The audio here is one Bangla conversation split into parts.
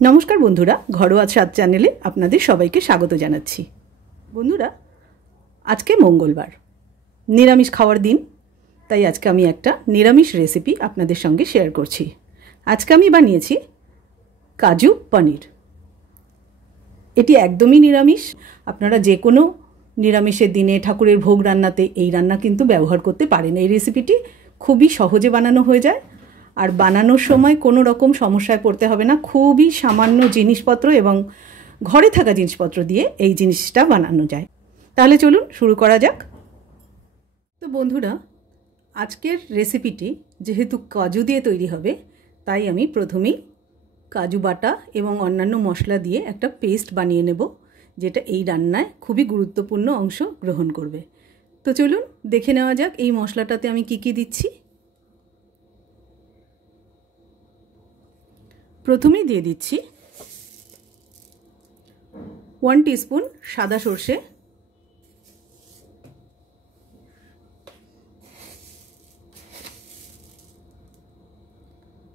নমস্কার বন্ধুরা, ঘরোয়া স্বাদ চ্যানেলে আপনাদের সবাইকে স্বাগত জানাচ্ছি। বন্ধুরা, আজকে মঙ্গলবার, নিরামিষ খাওয়ার দিন, তাই আজকে আমি একটা নিরামিষ রেসিপি আপনাদের সঙ্গে শেয়ার করছি। আজকে আমি বানিয়েছি কাজু পনির। এটি একদমই নিরামিষ। আপনারা যে কোনো নিরামিষের দিনে ঠাকুরের ভোগ রান্নাতে এই রান্না কিন্তু ব্যবহার করতে পারেন। এই রেসিপিটি খুবই সহজে বানানো হয়ে যায়, আর বানানোর সময় কোনো রকম সমস্যায় পড়তে হবে না। খুবই সামান্য জিনিসপত্র এবং ঘরে থাকা জিনিসপত্র দিয়ে এই জিনিসটা বানানো যায়। তাহলে চলুন শুরু করা যাক। তো বন্ধুরা, আজকের রেসিপিটি যেহেতু কাজু দিয়ে তৈরি হবে, তাই আমি প্রথমেই কাজু বাটা এবং অন্যান্য মশলা দিয়ে একটা পেস্ট বানিয়ে নেব, যেটা এই রান্নায় খুবই গুরুত্বপূর্ণ অংশ গ্রহণ করবে। তো চলুন দেখে নেওয়া যাক এই মশলাটাতে আমি কি কি দিচ্ছি। প্রথমেই দিয়ে দিচ্ছি 1 টিস্পুন সাদা সর্ষে,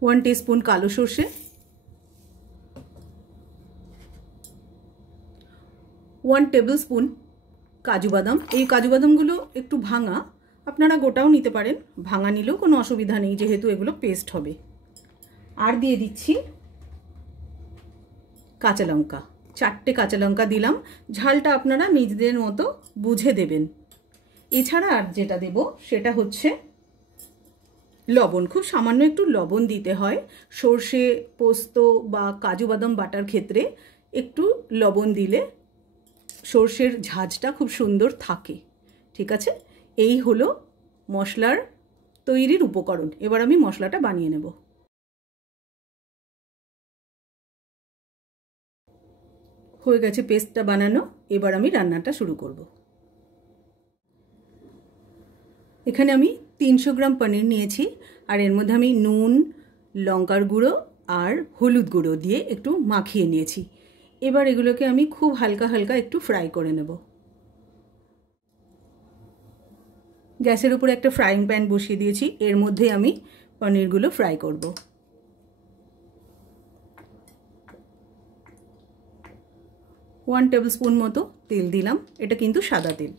1 টিস্পুন কালো সর্ষে, 1 টেবিল স্পুন কাজু বাদাম। এই কাজু বাদামগুলো একটু ভাঙা, আপনারা গোটাও নিতে পারেন, ভাঙা নিলেও কোনো অসুবিধা নেই যেহেতু এগুলো পেস্ট হবে। আর দিয়ে দিচ্ছি কাঁচা লঙ্কা, 4টে কাঁচা লঙ্কা দিলাম। ঝালটা আপনারা নিজেদের মতো বুঝে দেবেন। এছাড়া আর যেটা দেব সেটা হচ্ছে লবণ। খুব সামান্য একটু লবণ দিতে হয়। সর্ষে, পোস্ত বা কাজু বাদাম বাটার ক্ষেত্রে একটু লবণ দিলে সর্ষের ঝাঁঝটা খুব সুন্দর থাকে। ঠিক আছে, এই হলো মশলার তৈরির উপকরণ। এবার আমি মশলাটা বানিয়ে নেব। হয়ে গেছে পেস্টটা বানানো, এবার আমি রান্নাটা শুরু করব। এখানে আমি 300 গ্রাম পনির নিয়েছি, আর এর মধ্যে আমি নুন, লঙ্কার গুঁড়ো আর হলুদ গুঁড়ো দিয়ে একটু মাখিয়ে নিয়েছি। এবার এগুলোকে আমি খুব হালকা হালকা একটু ফ্রাই করে নেব। গ্যাসের উপরে একটা ফ্রাইং প্যান বসিয়ে দিয়েছি, এর মধ্যে আমি পনিরগুলো ফ্রাই করব। ওয়ান টেবিল স্পুন মতো তেল দিলাম, এটা কিন্তু সাদা তেল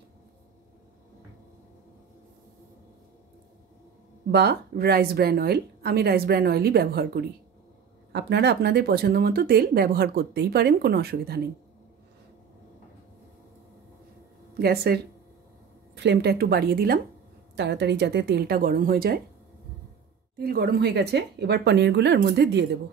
বা রাইস ব্র্যান অয়েল। আমি রাইস ব্র্যান অয়েলই ব্যবহার করি। আপনারা আপনাদের পছন্দ মতো তেল ব্যবহার করতেই পারেন, কোনো অসুবিধা নেই। গ্যাসের ফ্লেমটা একটু বাড়িয়ে দিলাম তাড়াতাড়ি যাতে তেলটা গরম হয়ে যায়। তেল গরম হয়ে গেছে, এবার পনিরগুলো এর মধ্যে দিয়ে দেব।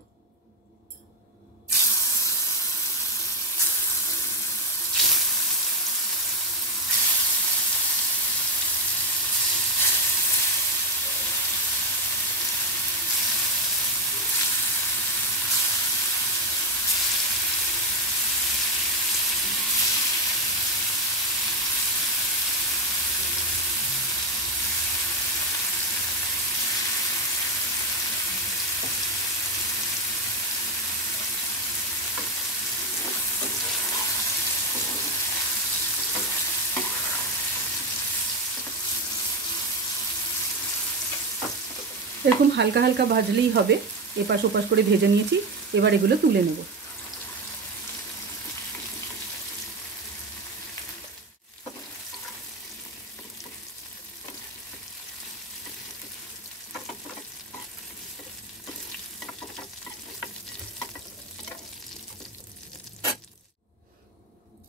এরকম হালকা হালকা ভাজলেই হবে। এপাশ ওপাশ করে ভেজে নিয়েছি, এবার এগুলো তুলে নেব।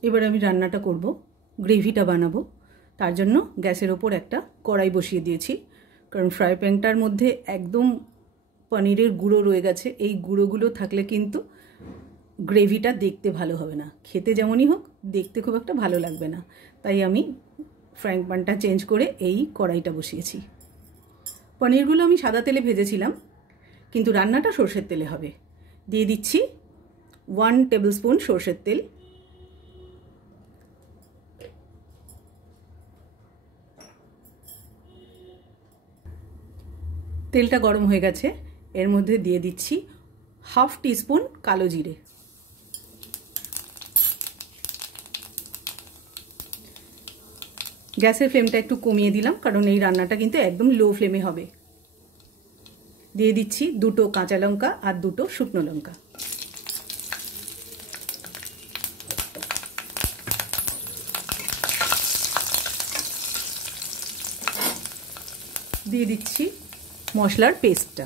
এবার আমি রান্নাটা করব, গ্রেভিটা বানাবো। তার জন্য গ্যাসের ওপর একটা কড়াই বসিয়ে দিয়েছি, কারণ ফ্রাই প্যানটার মধ্যে একদম পনিরের গুঁড়ো রয়ে গেছে। এই গুঁড়োগুলো থাকলে কিন্তু গ্রেভিটা দেখতে ভালো হবে না, খেতে যেমনই হোক দেখতে খুব একটা ভালো লাগবে না। তাই আমি ফ্রাইং প্যানটা চেঞ্জ করে এই কড়াইটা বসিয়েছি। পনিরগুলো আমি সাদা তেলে ভেজেছিলাম, কিন্তু রান্নাটা সর্ষের তেলে হবে। দিয়ে দিচ্ছি 1 টেবিল স্পুন সর্ষের তেল। তেলটা গরম হয়ে গেছে, এর মধ্যে দিয়ে দিচ্ছি 1/2 টিস্পুন কালো জিরে। গ্যাসের ফ্লেমটা একটু কমিয়ে দিলাম, কারণ এই রান্নাটা কিন্তু একদম লো ফ্লেমে হবে। দিয়ে দিচ্ছি 2টো কাঁচা লঙ্কা আর 2টো শুকনো লঙ্কা। দিয়ে দিচ্ছি মশলার পেস্টটা।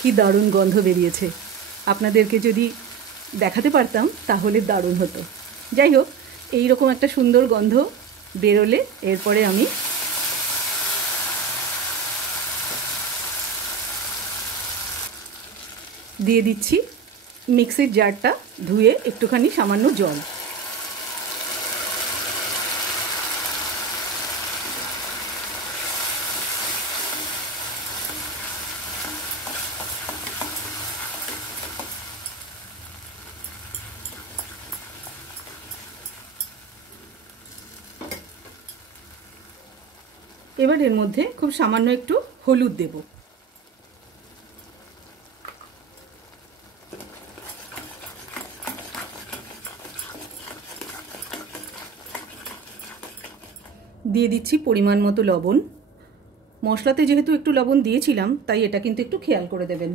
কি দারুণ গন্ধ বেরিয়েছে। আপনাদেরকে যদি দেখাতে পারতাম তাহলে দারুণ হতো। যাই হোক, এই রকম একটা সুন্দর গন্ধ বেরোলে এরপরে আমি দিয়ে দিচ্ছি মিক্সির জারটা ধুয়ে একটুখানি সামান্য জল। এবার এর মধ্যে খুব সামান্য একটু হলুদ দেব। দিয়ে দিচ্ছি পরিমাণ মতো লবণ। মশলাতে যেহেতু একটু লবণ দিয়েছিলাম তাই এটা কিন্তু একটু খেয়াল করে দেবেন।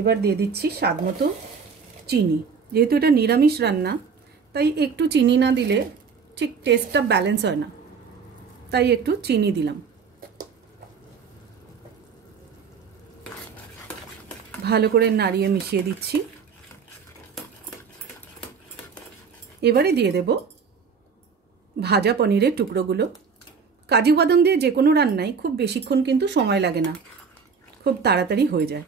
এবার দিয়ে দিচ্ছি স্বাদ মতো চিনি। যেহেতু এটা নিরামিষ রান্না তাই একটু চিনি না দিলে ঠিক টেস্টটা ব্যালেন্স হয় না, তাই একটু চিনি দিলাম। ভালো করে নাড়িয়ে মিশিয়ে দিচ্ছি। এবারে দিয়ে দেব ভাজা পনিরের টুকরোগুলো। কাজু বাদাম দিয়ে যে কোনো রান্নায় খুব বেশিক্ষণ কিন্তু সময় লাগে না, খুব তাড়াতাড়ি হয়ে যায়।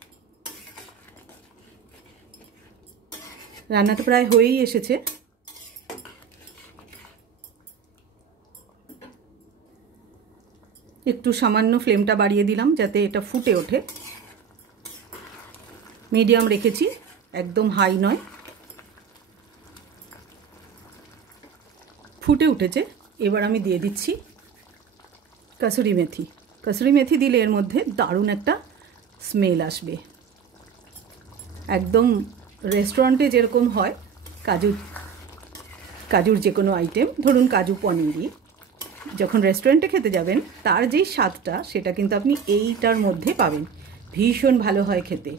রান্নাটা প্রায় হয়েই এসেছে। একটু সামান্য ফ্লেমটা বাড়িয়ে দিলাম যাতে এটা ফুটে ওঠে। মিডিয়াম রেখেছি, একদম হাই নয়। ফুটে উঠেছে। এবার আমি দিয়ে দিচ্ছি কসুরি মেথি। কসুরি মেথি দিলে এর মধ্যে দারুণ একটা স্মেল আসবে। একদম রেস্টুরেন্টে যেরকম হয় কাজুর যে কোনো আইটেম, ধরুন কাজু পনিরই, যখন রেস্টুরেন্টে খেতে যাবেন তার যেই স্বাদটা সেটা কিন্তু আপনি এইটার মধ্যে পাবেন। ভীষণ ভালো হয় খেতে।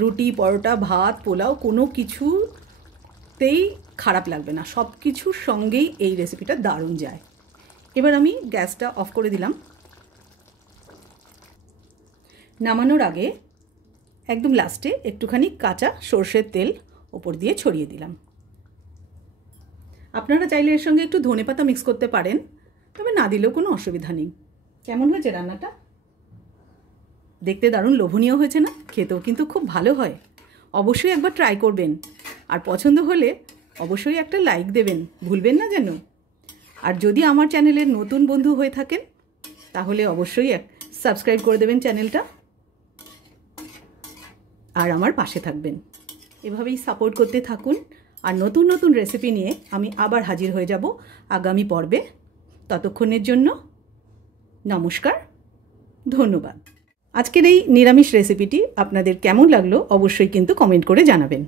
রুটি, পরোটা, ভাত, পোলাও কোনো কিছুতেই খারাপ লাগবে না। সব কিছুর সঙ্গেই এই রেসিপিটা দারুণ যায়। এবার আমি গ্যাসটা অফ করে দিলাম। নামানোর আগে একদম লাস্টে একটুখানি কাঁচা সর্ষের তেল ওপর দিয়ে ছড়িয়ে দিলাম। আপনারা চাইলে এর সঙ্গে একটু ধনেপাতা মিক্স করতে পারেন, তবে না দিলেও কোনো অসুবিধা নেই। কেমন হয়েছে রান্নাটা? দেখতে দারুণ লোভনীয় হয়েছে না? খেতেও কিন্তু খুব ভালো হয়। অবশ্যই একবার ট্রাই করবেন, আর পছন্দ হলে অবশ্যই একটা লাইক দেবেন, ভুলবেন না যেন। আর যদি আমার চ্যানেলের নতুন বন্ধু হয়ে থাকেন তাহলে অবশ্যই সাবস্ক্রাইব করে দেবেন চ্যানেলটা, আর আমার পাশে থাকবেন। এভাবেই সাপোর্ট করতে থাকুন, আর নতুন নতুন রেসিপি নিয়ে আমি আবার হাজির হয়ে যাব আগামী পর্বে। ততক্ষণের জন্য নমস্কার, ধন্যবাদ। আজকের এই নিরামিষ রেসিপিটি আপনাদের কেমন লাগলো অবশ্যই কিন্তু কমেন্ট করে জানাবেন।